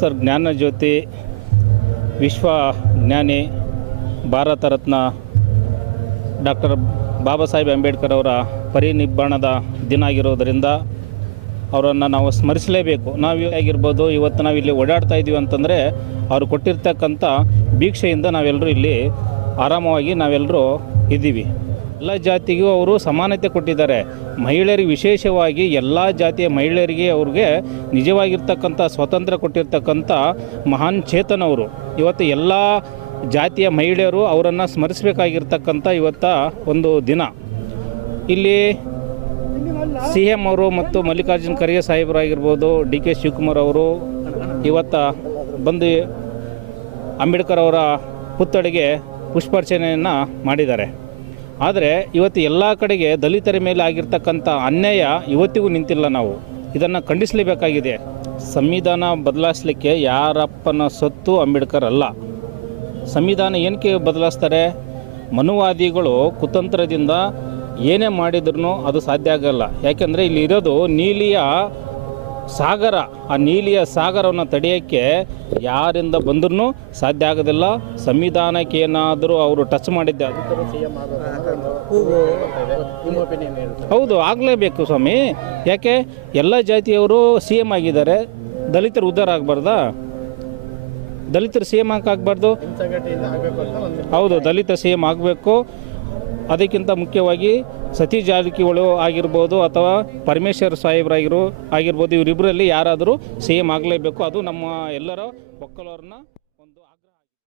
Professor Jnanajyoti ವಿಶ್ವ ಜ್ಞಾನಿ Bharat Ratna doctor Baba Saheb Ambedkar ಅವರ ಪರಿನಿಬ್ಬಾಣದ ದಿನ ಆಗಿರೋದರಿಂದ ಅವರನ್ನು ನಾವು ಸ್ಮರಿಸಲೇಬೇಕು. ನಾವು ಆಗಿರ್ಬೋದು, ಇವತ್ತು ನಾವು ಇಲ್ಲಿ ಓಡಾಡ್ತಾ ಇದ್ದೀವಿ ಅಂತಂದರೆ ಅವರು ಕೊಟ್ಟಿರ್ತಕ್ಕಂಥ ಭಿಕ್ಷೆಯಿಂದ ನಾವೆಲ್ಲರೂ ಇಲ್ಲಿ ಆರಾಮವಾಗಿ ನಾವೆಲ್ಲರೂ ಇದ್ದೀವಿ. ಎಲ್ಲ ಜಾತಿಗೂ ಅವರು ಸಮಾನತೆ ಕೊಟ್ಟಿದ್ದಾರೆ. ಮಹಿಳೆಯರಿಗೆ ವಿಶೇಷವಾಗಿ ಎಲ್ಲ ಜಾತಿಯ ಮಹಿಳೆಯರಿಗೆ ಅವ್ರಿಗೆ ನಿಜವಾಗಿರ್ತಕ್ಕಂಥ ಸ್ವಾತಂತ್ರ್ಯ ಕೊಟ್ಟಿರ್ತಕ್ಕಂಥ ಮಹಾನ್ ಚೇತನವರು. ಇವತ್ತು ಎಲ್ಲ ಜಾತಿಯ ಮಹಿಳೆಯರು ಅವರನ್ನು ಸ್ಮರಿಸಬೇಕಾಗಿರ್ತಕ್ಕಂಥ ಇವತ್ತ ಒಂದು ದಿನ. ಇಲ್ಲಿ CM ಅವರು ಮತ್ತು ಮಲ್ಲಿಕಾರ್ಜುನ ಖರ್ಗೆ ಸಾಹೇಬರಾಗಿರ್ಬೋದು, DK ಶಿವಕುಮಾರ್ ಅವರು ಇವತ್ತು ಬಂದು ಅಂಬೇಡ್ಕರ್ ಅವರ ಪುತ್ಥಳಿಗೆ ಪುಷ್ಪಾರ್ಚನೆಯನ್ನು ಮಾಡಿದ್ದಾರೆ. ಆದರೆ ಇವತ್ತು ಎಲ್ಲ ಕಡೆಗೆ ದಲಿತರ ಮೇಲೆ ಆಗಿರ್ತಕ್ಕಂಥ ಅನ್ಯಾಯ ಇವತ್ತಿಗೂ ನಿಂತಿಲ್ಲ. ನಾವು ಇದನ್ನು ಖಂಡಿಸಲೇಬೇಕಾಗಿದೆ. ಸಂವಿಧಾನ ಬದಲಾಯಿಸಲಿಕ್ಕೆ ಯಾರಪ್ಪನ ಸೊತ್ತು ಅಂಬೇಡ್ಕರ್ ಅಲ್ಲ. ಸಂವಿಧಾನ ಏನಕ್ಕೆ ಬದಲಾಯಿಸ್ತಾರೆ? ಮನುವಾದಿಗಳು ಕುತಂತ್ರದಿಂದ ಏನೇ ಮಾಡಿದ್ರೂ ಅದು ಸಾಧ್ಯ ಆಗಲ್ಲ. ಯಾಕೆಂದರೆ ಇಲ್ಲಿ ಇರೋದು ನೀಲಿಯ ಸಾಗರ. ಆ ನೀಲಿಯ ಸಾಗರವನ್ನು ತಡೆಯೋಕ್ಕೆ ಯಾರಿಂದ ಬಂದ್ರೂ ಸಾಧ್ಯ ಆಗೋದಿಲ್ಲ. ಸಂವಿಧಾನಕ್ಕೆ ಏನಾದರೂ ಅವರು ಟಚ್ ಮಾಡಿದ್ದೆ ಹೌದು, ಆಗಲೇಬೇಕು ಸ್ವಾಮಿ. ಯಾಕೆ ಎಲ್ಲ ಜಾತಿಯವರು CM ಆಗಿದ್ದಾರೆ, ದಲಿತರು ಉದ್ಧಾರ ಆಗಬಾರ್ದಾ? ದಲಿತರು CM ಆಗಬಾರ್ದು? ಹೌದು, ದಲಿತ CM ಆಗಬೇಕು. ಅದಕ್ಕಿಂತ ಮುಖ್ಯವಾಗಿ ಸತೀಶ್ ಜಾರಕಿಹೊಳಿ ಆಗಿರ್ಬೋದು ಅಥವಾ ಪರಮೇಶ್ವರ್ ಸಾಹೇಬರಾಗಿರ್ಬೋದು, ಇವರಿಬ್ಬರಲ್ಲಿ ಯಾರಾದರೂ CM ಆಗಲೇಬೇಕು. ಅದು ನಮ್ಮ ಎಲ್ಲರ ಒಕ್ಕಲವ್ರನ್ನ